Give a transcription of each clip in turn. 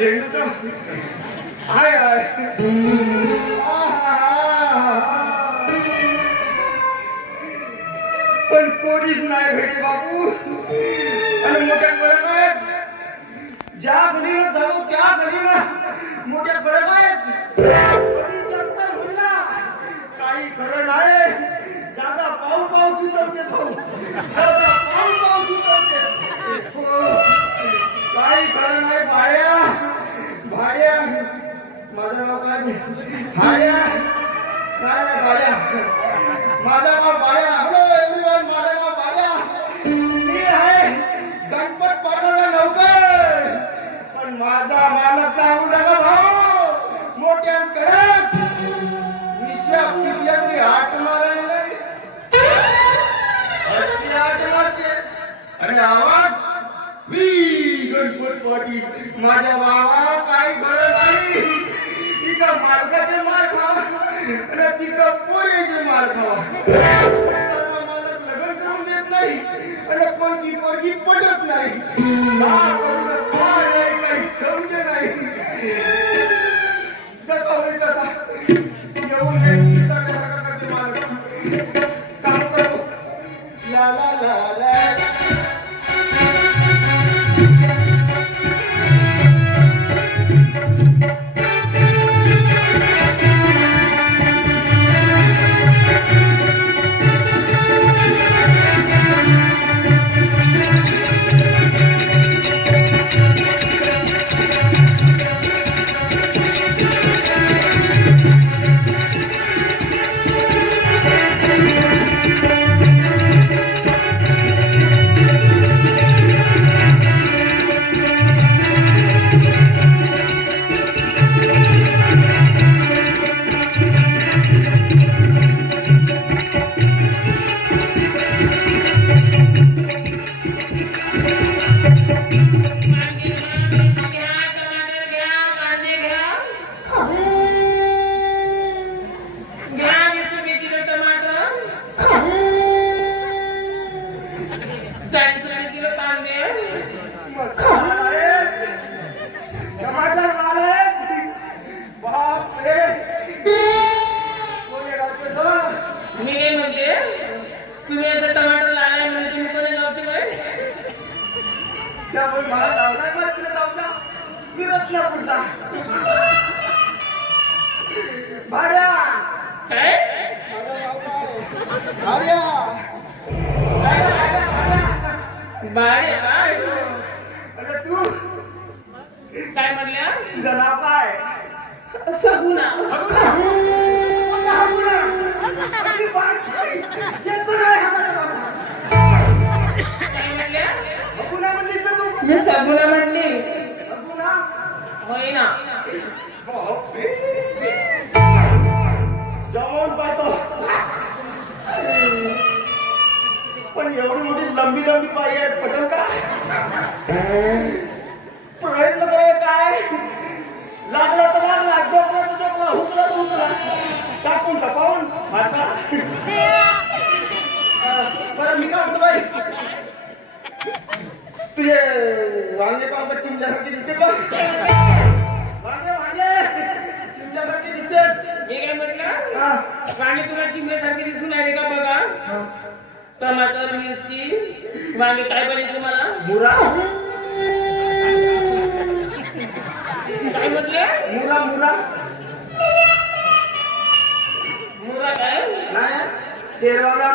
झेंडूचा हाय हाय पण कोणीच नाही भेटे बाबू. आणि मोठ्या कडक आहेत, ज्या गलीनं झालो त्या गलीनं मोठ्या कडक आहेत. कोणी जास्त म्हणला काही खरं नाही. जागा पाहू पाहू सुचवते भाऊ, जागा पाहू पाहू सुचवते. काही खरं नाही. भाड्या भाड्या माझं नाव काय भाड्या काय नाही भाड्या माझं नाव भाड्या. हॅलो एव्हरीवन, माझं नाव भाड्या. मी आहे गणपत पाटलाचा नौकर. पण माझा मालक सांगू नका भाऊ, मोठ्या कडक विषया पिकल्या तरी हाट मारायला अशी हाट मारते. आणि आवाज मी गणपत पाटील. माझ्या बाबा काही गरज नाही. तिका मालकाचे मार खावा आणि तिका पोरीचे मार खावा. मालक लग्न करून देत नाही आणि कोणती पोरगी पटत नाही. काही समजे नाही. कसा होईल कसा येऊन तिचा कसा करते मालक. काम करू ला ला ला ला. भाड्या तू काय म्हणल्या? तुझं नाव काय? सगुना. मी सगुना म्हणली. होय ना. जमवून पाहतो. पण एवढी मोठी लंबी लंबी पाय आहे, पटेल का? प्रयत्न कराय काय? लागला तर लागला, झोपला तर झोपला, हुकला तर हुकला. टाकून पाहून फासा. बरं मी काय म्हणतो बाई, तुझे वांगे पाहता चिमल्यासारखी दिसते बघ. वांगे वांगे चिमल्यासारखी दिसते. मी काय म्हटलं? वांगे तुला चिमण्यासारखी दिसून आले का बघा. टमाटर, मिरची, वांगे काय पाहिजे तुम्हाला? मुरा. काय म्हटले? मुरा मुरा. मुरा काय? नाही तेरवाला.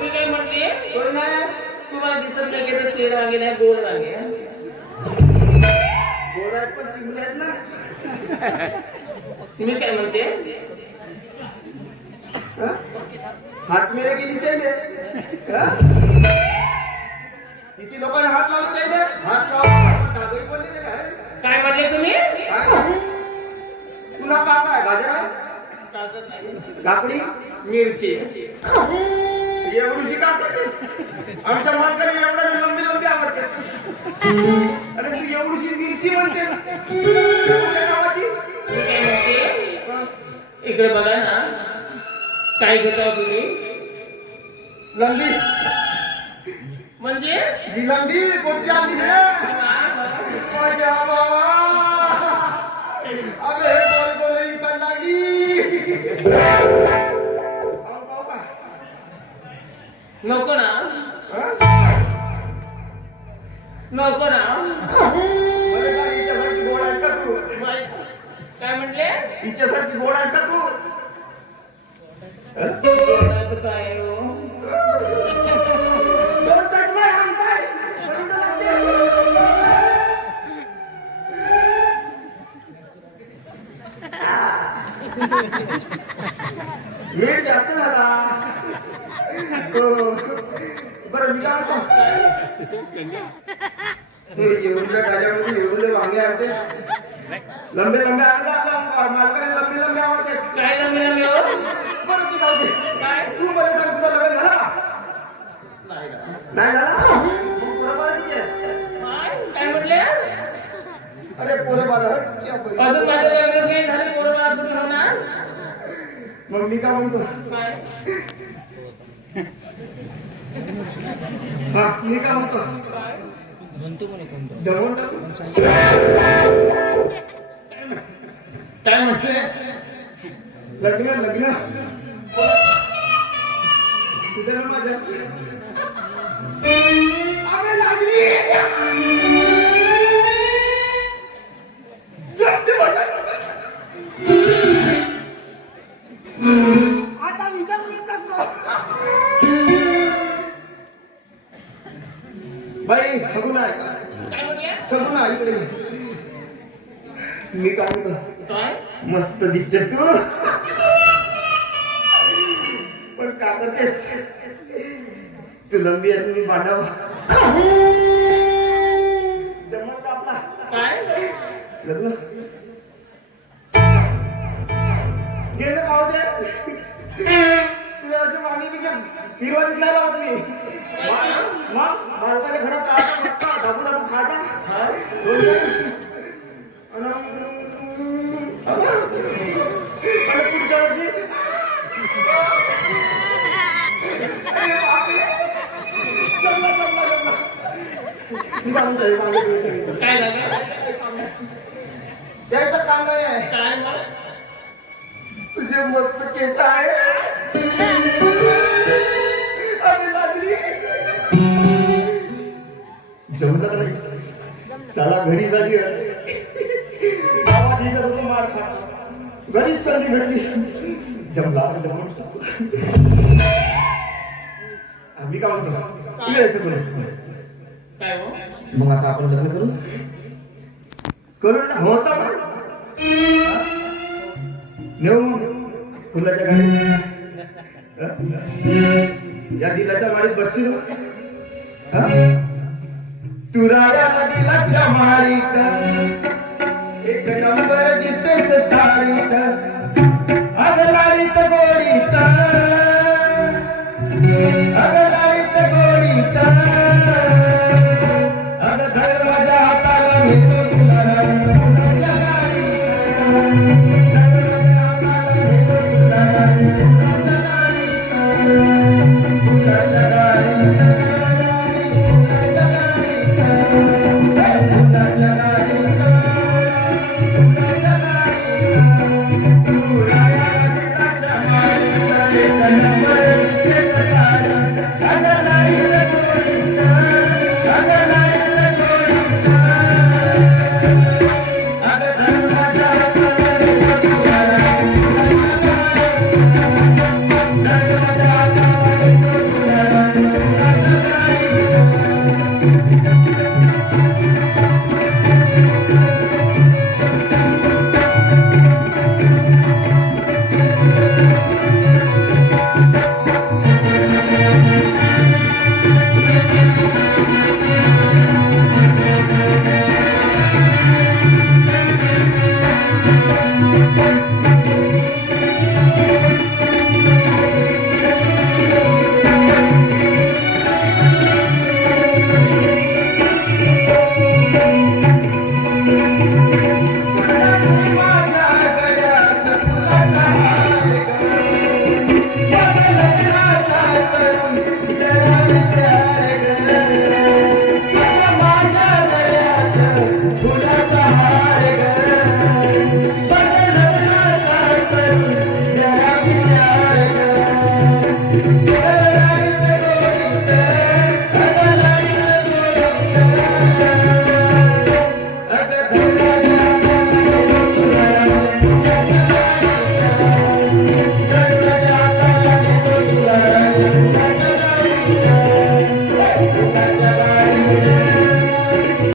मी काय म्हटले? कोण नाही तुम्हाला दिसत नाही की तेल वांगे नाही, गोड वांगे. गोड आहेत पण चिमले आहेत ना. मी काय म्हणते? हात मेरे गेली त्याने. किती लोकांना हात लावले त्याने. हात लावून डागही पडली त्याला. काय म्हटले तुम्ही? पुन्हा का काय गाजर आहे, काकडी, मिरची. एवढीची का करते? आमच्या मालकाने एवढ्या लंबी लंबी आवडते. अरे तू एवढीशी मिरची म्हणते गावाची. इकडे बघा ना, काय घेता तुम्ही? लंबी म्हणजे जी लंबी कोणती आणली खाऊन पाहू का? नको ना हं? नको ना मला सांग, हिच्यासारखी गोड आहेस का तू? काय म्हटले हिच्यासारखी गोड आहेस का तू? काय हो? Don't touch my hand, bye. Don't touch it. मीठ जास्त झाला. हो. बरं मी काय म्हणतो? येऊनच्या टाळ्यामध्ये येऊन वांगे आणते लंबे लंबे आणते आपल्या मालकाने लंबे लंबे आवडते. काय लंबे लंबे हो? बरं ते जाऊ दे. काय तू मला सांग तुझं लग्न झालं का? नाही ना. नाही झालं? मग बरोबर किती आहे? काय म्हटले अरे पोरं बाळा हट क्या बाई. अजून माझं लग्न नाही झालं पोरं कुठे होणार मग मी काय म्हणतो काय हा मी काय म्हणतो जमवून टाकू. काय म्हटले लग्न लग्न तुझं ना माझ्या आम्ही लागली जमते माझ्या. आता विचार मिळत असतो बाई बघू नाही काय म्हटले सगू ना इकडे मी काय म्हणतो काय मस्त दिसते तू पण का करतेस तू लंबी आहे मी बांधाव जमत का आपला काय लग्न गेलं का होते तुला असं मागे मी हिरवा दिसला होता मी मग मालकाने घरात राहता दाबू दाबू खाजा पुढच्या वर्षी जमला जमला जमला मी काय म्हणतोय मागे काय झालं द्यायचं काम नाही आहे काय मग तुझे मस्त केस आहे आणि लागली जमलं नाही त्याला घरी झाली गावात येत होतो मार खा घरीच संधी भेटली जमला आम्ही काय म्हणतो इकडे यायचं तुला काय हो मग आता आपण लग्न करू करू ना होता नेऊ फुलाच्या गाडीत या दिलाच्या गाडीत बसशील तुराया दिलाच्या माळीत एक नंबर दिसतेस साडीत अग लाडीत गोडीत अग लाडीत गोडीत अग धर माझ्या हाताला घेतो तुला फुलाच्या गाडीत ए